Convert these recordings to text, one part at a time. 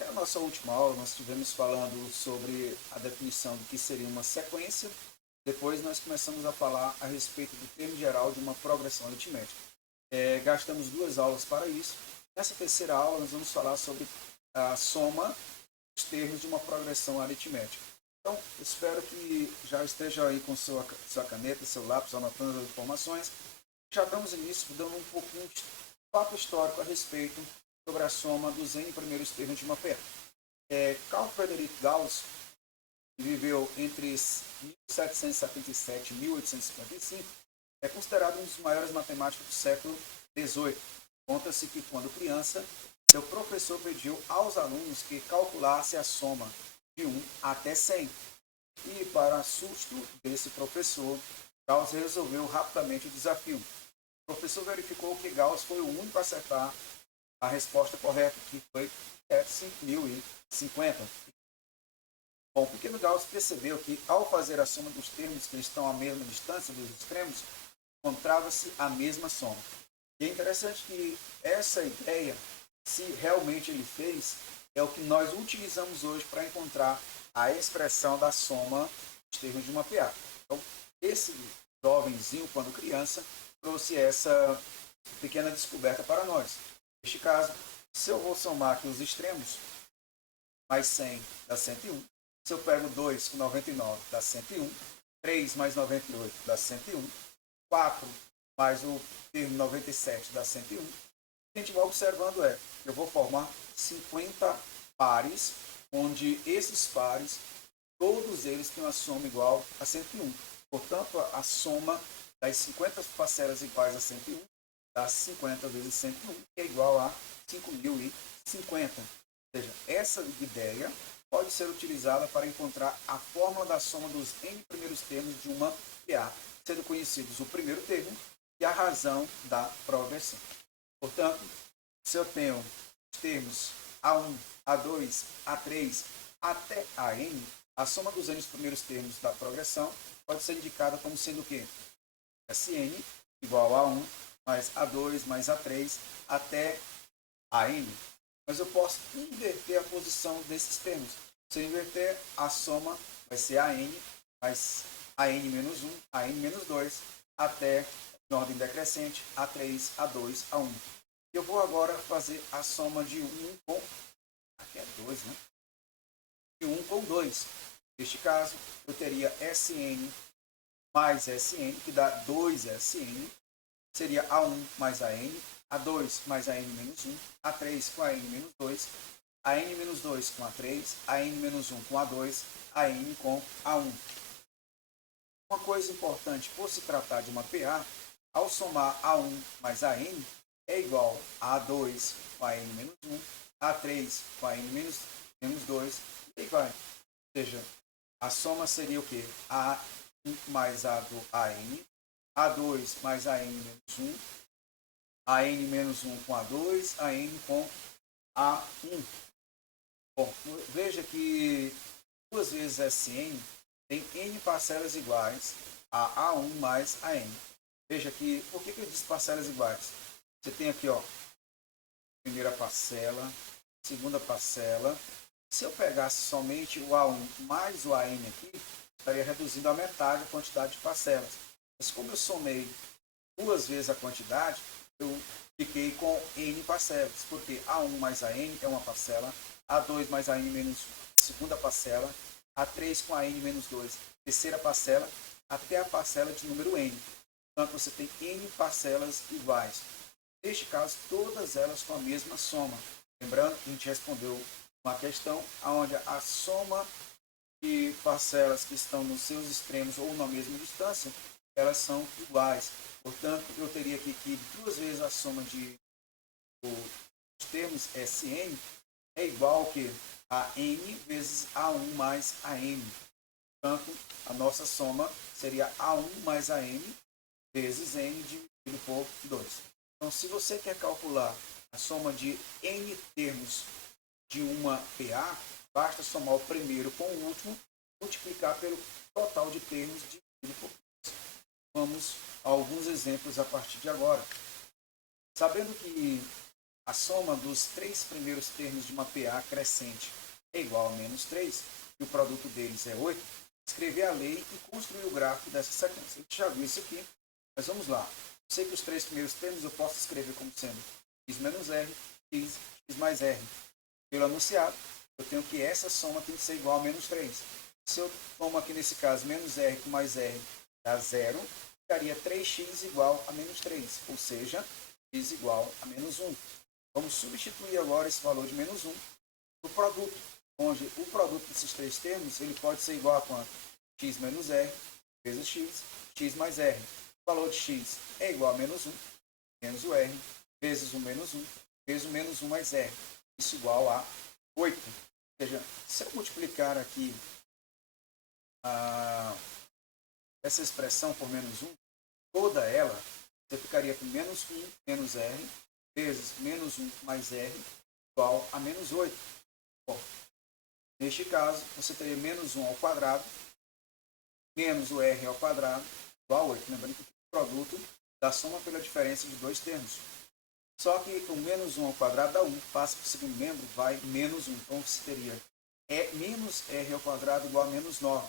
Na nossa última aula, nós estivemos falando sobre a definição do que seria uma sequência. Depois nós começamos a falar a respeito do termo geral de uma progressão aritmética. Gastamos 2 aulas para isso. Nessa terceira aula, nós vamos falar sobre a soma dos termos de uma progressão aritmética. Então, espero que já esteja aí com sua caneta, seu lápis, anotando as informações. Já damos início dando um pouquinho de fato histórico a respeito sobre a soma dos n primeiros termos de uma PA. Carl Friedrich Gauss, que viveu entre 1777 e 1855, é considerado um dos maiores matemáticos do século XVIII. Conta-se que, quando criança, seu professor pediu aos alunos que calculasse a soma de 1 até 100. E, para susto desse professor, Gauss resolveu rapidamente o desafio. O professor verificou que Gauss foi o único a acertar a resposta correta, que foi 5.050. Bom, o pequeno Gauss percebeu que, ao fazer a soma dos termos que estão à mesma distância dos extremos, encontrava-se a mesma soma. E é interessante que essa ideia, se realmente ele fez, é o que nós utilizamos hoje para encontrar a expressão da soma dos termos de uma PA. Então, esse jovenzinho, quando criança, trouxe essa pequena descoberta para nós. Neste caso, se eu vou somar aqui os extremos, mais 100 dá 101. Se eu pego 2 com 99 dá 101. 3 mais 98 dá 101. 4 mais o termo 97 dá 101. O que a gente vai observando eu vou formar 50 pares, onde esses pares, todos eles têm uma soma igual a 101. Portanto, a soma das 50 parcelas iguais a 101 dá 50 vezes 101, que é igual a 5.050. Ou seja, essa ideia pode ser utilizada para encontrar a fórmula da soma dos n primeiros termos de uma PA, sendo conhecidos o primeiro termo e a razão da progressão. Portanto, se eu tenho os termos A1, A2, A3 até AN, a soma dos n primeiros termos da progressão pode ser indicada como sendo o quê? Sn igual a 1 mais A2 mais A3 até AN. Mas eu posso inverter a posição desses termos. Se eu inverter, a soma vai ser AN mais AN menos 1, AN menos 2, até, em ordem decrescente, A3, A2, A1. Eu vou agora fazer a soma de 1 com... Aqui é 2, né? De 1 com 2. Neste caso, eu teria Sn mais Sn, que dá 2Sn. Seria A1 mais AN, A2 mais AN menos 1, A3 com AN menos 2, AN menos 2 com A3, AN menos 1 com A2, AN com A1. Uma coisa importante, por se tratar de uma PA, ao somar A1 mais AN, é igual a A2 com AN menos 1, A3 com AN menos 2, e aí vai. Ou seja, a soma seria o quê? A1 mais A do AN, A2 mais AN menos 1, AN menos 1 com A2, AN com A1. Bom, veja que 2 vezes Sn tem n parcelas iguais a A1 mais AN. Veja que, por que eu disse parcelas iguais? Você tem aqui, primeira parcela, segunda parcela. Se eu pegasse somente o A1 mais o AN aqui, estaria reduzindo a metade a quantidade de parcelas. Mas como eu somei 2 vezes a quantidade, eu fiquei com n parcelas, porque A1 mais AN é uma parcela, A2 mais AN menos 1, segunda parcela, A3 com AN menos 2, terceira parcela, até a parcela de número n. Portanto, você tem n parcelas iguais. Neste caso, todas elas com a mesma soma. Lembrando que a gente respondeu uma questão onde a soma de parcelas que estão nos seus extremos ou na mesma distância, elas são iguais. Portanto, eu teria aqui que 2 vezes a soma de os termos Sn é igual ao que? A n vezes A1 mais AN. Portanto, a nossa soma seria A1 mais AN vezes n dividido por 2. Então, se você quer calcular a soma de n termos de uma PA, basta somar o primeiro com o último, multiplicar pelo total de termos dividido por 2. Vamos a alguns exemplos a partir de agora. Sabendo que a soma dos 3 primeiros termos de uma PA crescente é igual a menos 3, e o produto deles é 8, escrever a lei e construir o gráfico dessa sequência. A gente já viu isso aqui, mas vamos lá. Eu sei que os 3 primeiros termos eu posso escrever como sendo x menos r, x mais r. Pelo anunciado, eu tenho que essa soma tem que ser igual a menos 3. Se eu tomo aqui nesse caso menos r com mais r dá 0, ficaria 3x igual a menos 3, ou seja, x igual a menos 1. Vamos substituir agora esse valor de menos 1 no produto, onde o produto desses 3 termos ele pode ser igual a quanto? X menos r vezes x, x mais r. O valor de x é igual a menos 1, menos o r, vezes o menos 1, vezes o menos 1 mais r. Isso igual a 8. Ou seja, se eu multiplicar aqui essa expressão por menos 1, toda ela, você ficaria com menos 1 menos r, vezes menos 1 mais r, igual a menos 8. Bom, neste caso, você teria menos 1 ao quadrado, menos o r ao quadrado, igual a 8. Lembrando que o produto da soma pela diferença de dois termos. Só que o menos 1 ao quadrado dá 1, passa para o segundo membro, vai menos 1. Então você teria menos r ao quadrado igual a menos 9.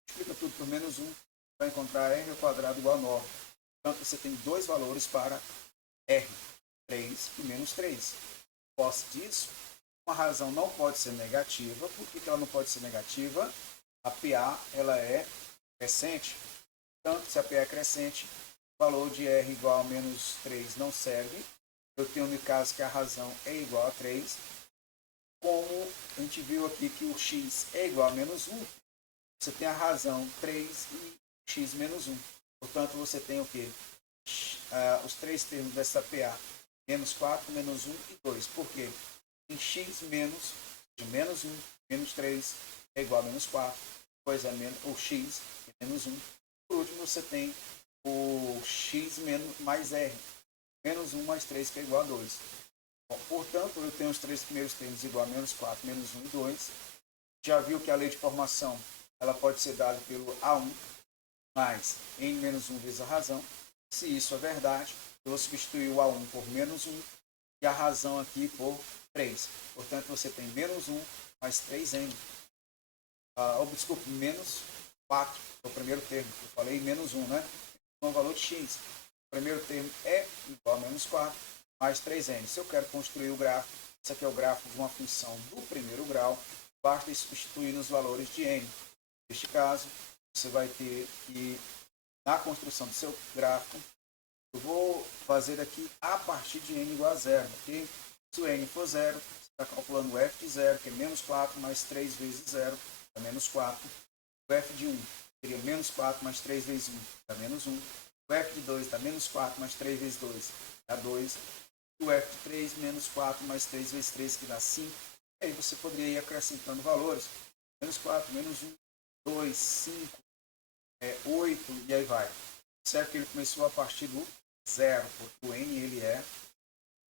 Multiplica tudo por menos 1, vai encontrar r ao quadrado igual a 9. Portanto, você tem dois valores para r, 3 e menos 3. Posse disso, uma razão não pode ser negativa. Por que ela não pode ser negativa? A PA ela é crescente. Portanto, se a PA é crescente, o valor de r igual a menos 3 não serve. Eu tenho no caso que a razão é igual a 3. Como a gente viu aqui que o x é igual a menos 1, você tem a razão 3 e x menos 1. Portanto, você tem o quê? Os 3 termos dessa PA. Menos 4, menos 1 e 2. Por quê? Em x menos, de menos 1, menos 3 é igual a menos 4. Depois é o x é menos 1. Por último, você tem o x menos, mais r. Menos 1 mais 3, que é igual a 2. Bom, portanto, eu tenho os 3 primeiros termos igual a menos 4, menos 1 e 2. Já viu que a lei de formação ela pode ser dada pelo A1 mais n menos 1 vezes a razão. Se isso é verdade, eu vou substituir o A1 por menos 1 e a razão aqui por 3. Portanto, você tem menos 1 mais 3n. Desculpe, menos 4 é o primeiro termo. Eu falei menos 1, né? Então, o valor de x. O primeiro termo é igual a menos 4 mais 3n. Se eu quero construir o gráfico, isso aqui é o gráfico de uma função do primeiro grau, basta substituir nos valores de n. Neste caso, você vai ter que, na construção do seu gráfico, eu vou fazer aqui a partir de n igual a 0. Okay? Se o n for 0, você está calculando o f de 0, que é menos 4 mais 3 vezes 0, dá menos 4. O f de 1 seria menos 4 mais 3 vezes 1, dá menos 1. O f de 2 dá menos 4 mais 3 vezes 2, dá 2. O f de 3 menos 4 mais 3 vezes 3, que dá 5. E aí você poderia ir acrescentando valores. Menos 4, menos 1, 2, 5, 8, e aí vai. Certo que ele começou a partir do 0, porque o n ele é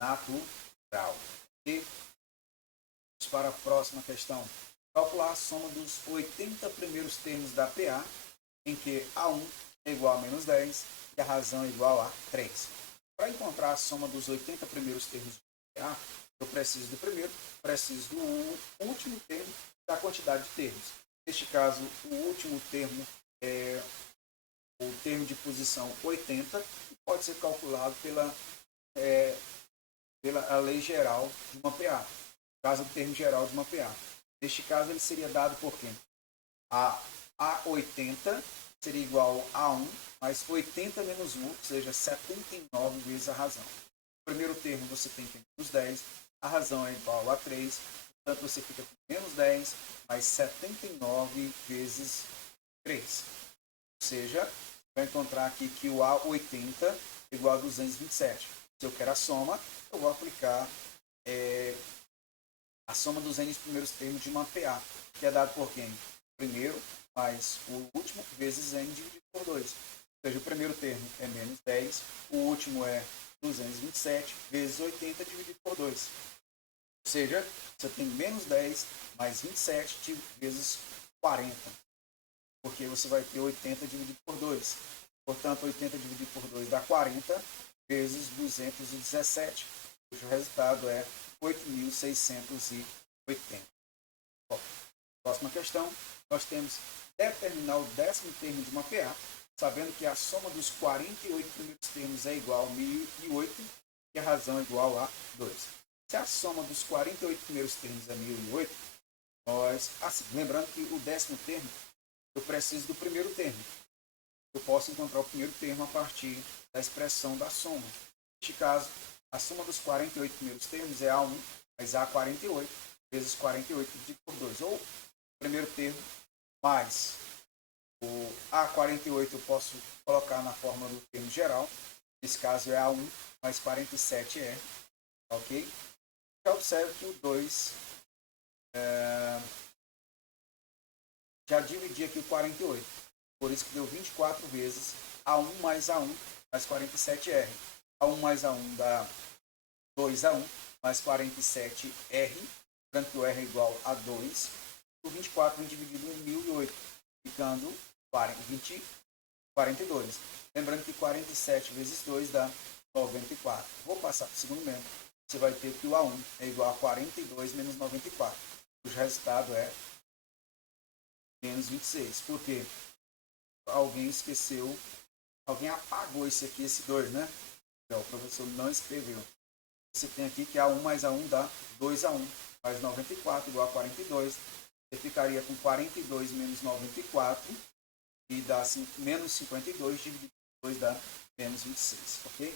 natural. E vamos para a próxima questão. Calcular a soma dos 80 primeiros termos da PA, em que A1 é igual a menos 10 e a razão é igual a 3. Para encontrar a soma dos 80 primeiros termos da PA, eu preciso do primeiro, preciso do último termo da quantidade de termos. Neste caso, o último termo é o termo de posição 80, que pode ser calculado pela a lei geral de uma PA, caso do termo geral de uma PA. Neste caso, ele seria dado por quê? A 80 seria igual a 1, mais 80 menos 1, ou seja, 79 vezes a razão. No primeiro termo, você tem que menos 10, a razão é igual a 3, portanto, você fica com menos 10, mais 79 vezes 3. Ou seja, vai encontrar aqui que o A80 é igual a 227. Se eu quero a soma, eu vou aplicar a soma dos n primeiros termos de uma PA, que é dado por quem? Primeiro mais o último vezes n dividido por 2. Ou seja, o primeiro termo é menos 10, o último é 227 vezes 80 dividido por 2. Ou seja, você tem menos 10 mais 27 vezes 40. Porque você vai ter 80 dividido por 2. Portanto, 80 dividido por 2 dá 40 vezes 217. cujo resultado é 8.680. Bom, próxima questão, nós temos determinar o décimo termo de uma PA, sabendo que a soma dos 48 primeiros termos é igual a 1008 e a razão é igual a 2. Se a soma dos 48 primeiros termos é 1008, nós, assim, lembrando que o décimo termo, eu preciso do primeiro termo. Eu posso encontrar o primeiro termo a partir da expressão da soma. Neste caso, a soma dos 48 primeiros termos é A1 mais A48 vezes 48 dividido por 2. Ou o primeiro termo mais o A48 eu posso colocar na forma do termo geral. Nesse caso é A1 mais 47R. Ok? Já observe que o 2 já dividi aqui o 48. Por isso que deu 24 vezes A1 mais 47R. A1 mais A1 dá 2A1 mais 47R. Portanto, que o R é igual a 2. O 24 dividido em 1008, ficando 42. Lembrando que 47 vezes 2 dá 94. Vou passar para o segundo membro. Você vai ter que o A1 é igual a 42 menos 94. O resultado é menos 26. Por quê? Alguém esqueceu, alguém apagou esse aqui, esse 2, né? Então, o professor não escreveu. Você tem aqui que A1 mais A1 dá 2A1 mais 94 igual a 42. Você ficaria com 42 menos 94 e dá assim, menos 52 dividido por 2 dá menos 26, ok?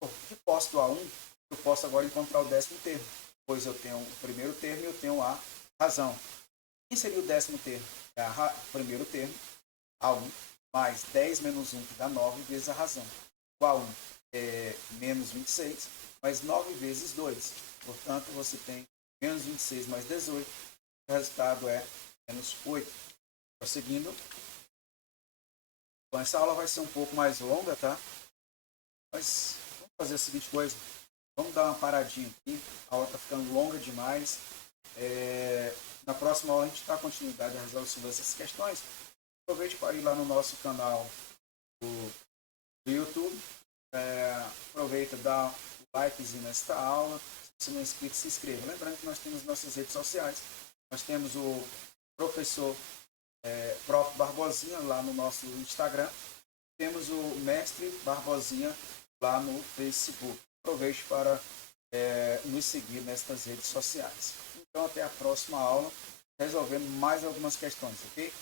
Bom, de posse do A1, eu posso agora encontrar o décimo termo, pois eu tenho o primeiro termo e eu tenho a razão. Quem seria o décimo termo? É o primeiro termo, A1, mais 10 menos 1, que dá 9, vezes a razão. O A1 é menos 26, mais 9 vezes 2. Portanto, você tem menos 26 mais 18. O resultado é menos 8. Prosseguindo. Bom, essa aula vai ser um pouco mais longa, tá? Mas vamos fazer a seguinte coisa. Vamos dar uma paradinha aqui. A aula está ficando longa demais. Na próxima aula a gente dá continuidade à resolução dessas questões. Aproveite para ir lá no nosso canal do YouTube. Aproveita, dá um likezinho nesta aula. Se não é inscrito, se inscreva. Lembrando que nós temos nossas redes sociais. Nós temos o professor Prof. Barbosinha lá no nosso Instagram. Temos o Mestre Barbosinha lá no Facebook. Aproveite para nos seguir nestas redes sociais. Então, até a próxima aula, resolvendo mais algumas questões, ok?